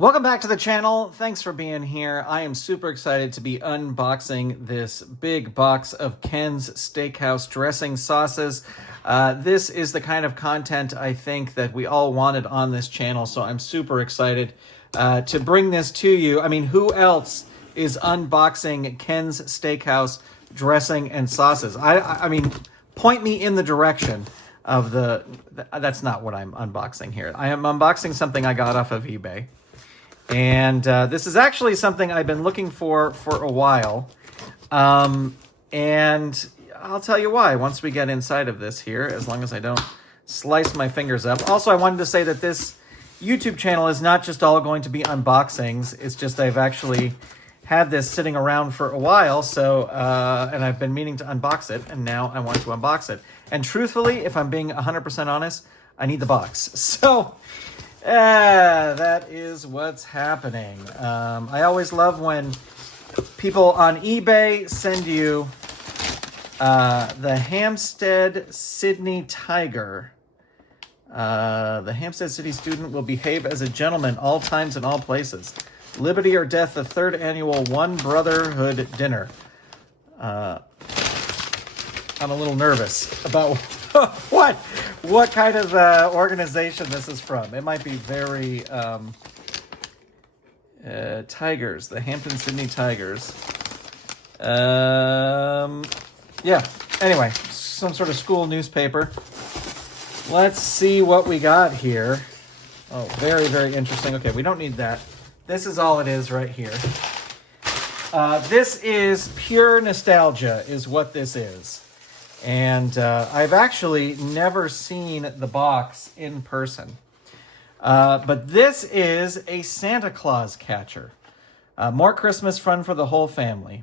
Welcome back to the channel. Thanks for being here. I am super excited to be unboxing this big box of Ken's Steakhouse dressing sauces. This is the kind of content I think that we all wanted on this channel, so I'm super excited to bring this to you. I mean, who else is unboxing Ken's Steakhouse dressing and sauces? I mean, point me in the direction of that's not what I'm unboxing here. I am unboxing something I got off of eBay. And this is actually something I've been looking for a while. And I'll tell you why once we get inside of this here, as long as I don't slice my fingers up. Also, I wanted to say that this YouTube channel is not just all going to be unboxings. It's just I've actually had this sitting around for a while, so and I've been meaning to unbox it, and now I want to unbox it. And truthfully, if I'm being 100% honest, I need the box. So that is what's happening. I always love when people on eBay send you the Hampstead Sydney Tiger. The Hampstead City student will behave as a gentleman all times and all places. Liberty or death, the third annual One Brotherhood dinner. I'm a little nervous about what kind of organization this is from. It might be very Tigers, the Hampton Sydney Tigers. Yeah, anyway, some sort of school newspaper. Let's see what we got here. Oh, very, very interesting. Okay, we don't need that. This is all it is right here. This is pure nostalgia is what this is. And I've actually never seen the box in person. But this is a Santa Claus catcher. More Christmas fun for the whole family.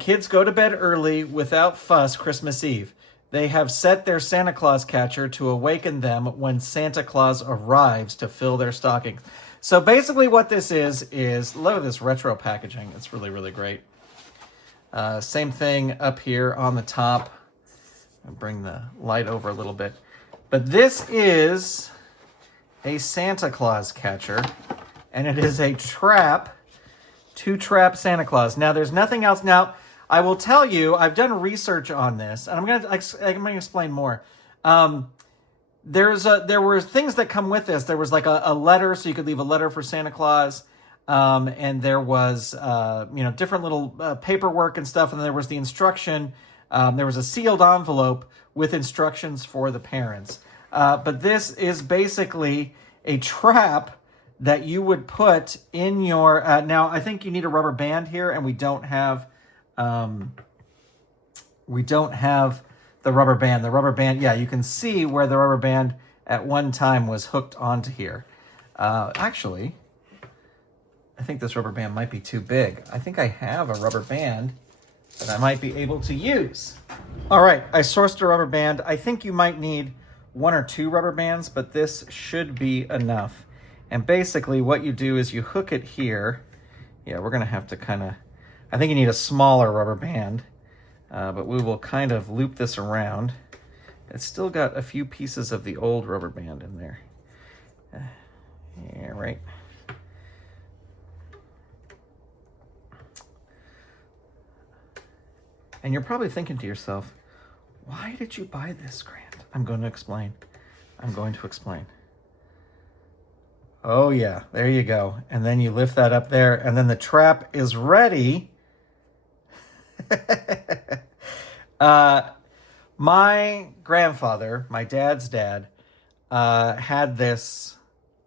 Kids go to bed early without fuss Christmas Eve. They have set their Santa Claus catcher to awaken them when Santa Claus arrives to fill their stockings. So basically what this is look at this retro packaging. It's really, really great. Same thing up here on the top. I'll bring the light over a little bit. But this is a Santa Claus catcher, and it is a trap to trap Santa Claus. Now, there's nothing else. Now, I will tell you, I've done research on this, and I'm going to explain more. There were things that come with this. There was like a letter, so you could leave a letter for Santa Claus. And there was, different little paperwork and stuff. And there was the instruction. There was a sealed envelope with instructions for the parents. But this is basically a trap that you would put in your... now, I think you need a rubber band here, and we don't have the rubber band. The rubber band, yeah, you can see where the rubber band at one time was hooked onto here. Actually, I think this rubber band might be too big. I think I have a rubber band that I might be able to use. All right, I sourced a rubber band. I think you might need one or two rubber bands, but this should be enough. And basically what you do is you hook it here. Yeah, we're gonna have to kind of, I think you need a smaller rubber band, but we will kind of loop this around. It's still got a few pieces of the old rubber band in there. Yeah, right. And you're probably thinking to yourself, why did you buy this, Grant? I'm going to explain. Oh yeah, there you go. And then you lift that up there, and then the trap is ready. My grandfather, my dad's dad, had this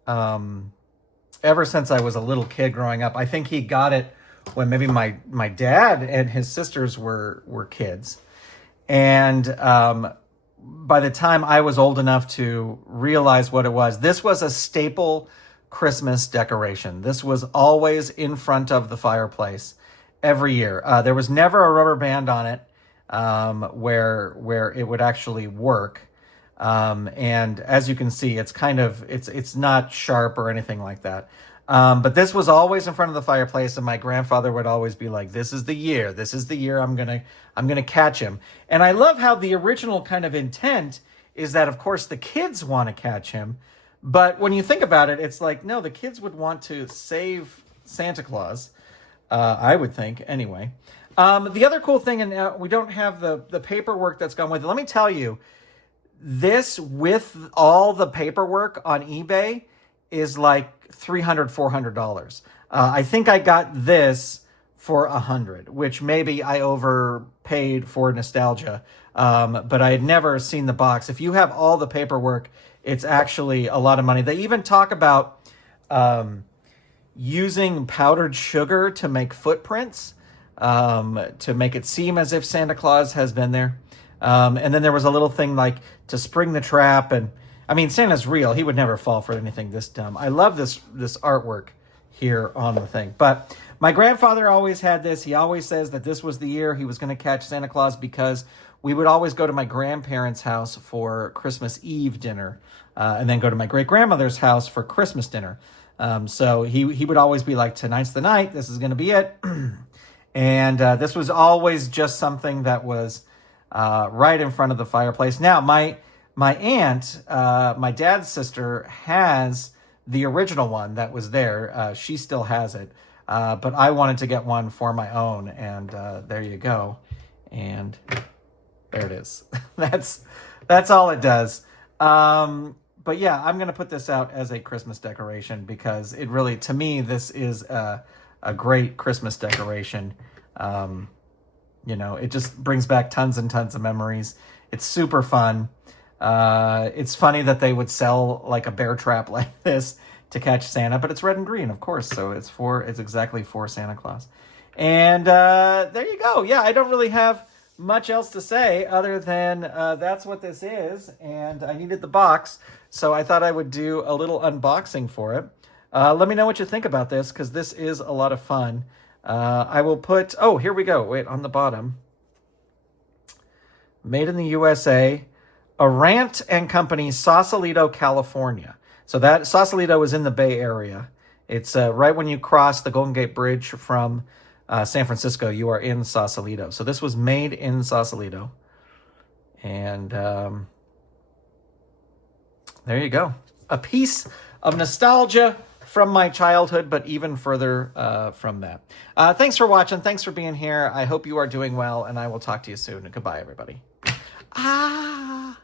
ever since I was a little kid growing up. I think he got it when maybe my dad and his sisters were kids. And by the time I was old enough to realize what it was, this was a staple Christmas decoration. This was always in front of the fireplace every year. There was never a rubber band on it where it would actually work. And as you can see, it's kind of, it's not sharp or anything like that. But this was always in front of the fireplace, and my grandfather would always be like, this is the year I'm gonna catch him. And I love how the original kind of intent is that, of course, the kids want to catch him, But when you think about it, it's like, no, the kids would want to save Santa Claus. I would think, anyway. The other cool thing, and we don't have the paperwork that's gone with it. Let me tell you, this with all the paperwork on eBay is like $300, $400. I think I got this for $100, which maybe I overpaid for nostalgia. But I had never seen the box. If you have all the paperwork, it's actually a lot of money. They even talk about using powdered sugar to make footprints, to make it seem as if Santa Claus has been there. And then there was a little thing like to spring the trap. And I mean, Santa's real. He would never fall for anything this dumb. I love this artwork here on the thing. But my grandfather always had this. He always says that this was the year he was going to catch Santa Claus, because we would always go to my grandparents' house for Christmas Eve dinner, and then go to my great-grandmother's house for Christmas dinner. So he would always be like, tonight's the night. This is going to be it. And this was always just something that was right in front of the fireplace. Now, my aunt, my dad's sister, has the original one that was there. She still has it. But I wanted to get one for my own, and there you go. And there it is. That's all it does. But yeah, I'm going to put this out as a Christmas decoration, because it really, to me, this is a great Christmas decoration. You know, it just brings back tons and tons of memories. It's super fun. It's funny that they would sell like a bear trap like this to catch Santa, but it's red and green, of course. So it's exactly for Santa Claus. And there you go. Yeah, I don't really have much else to say other than that's what this is. And I needed the box, so I thought I would do a little unboxing for it. Let me know what you think about this, because this is a lot of fun. I will put, oh, here we go. Wait, on the bottom. Made in the USA, Arant and Company, Sausalito, California. So that Sausalito is in the Bay Area. It's right when you cross the Golden Gate Bridge from San Francisco, you are in Sausalito. So this was made in Sausalito. And there you go. A piece of nostalgia from my childhood, but even further from that. Thanks for watching. Thanks for being here. I hope you are doing well, and I will talk to you soon. Goodbye, everybody. Ah!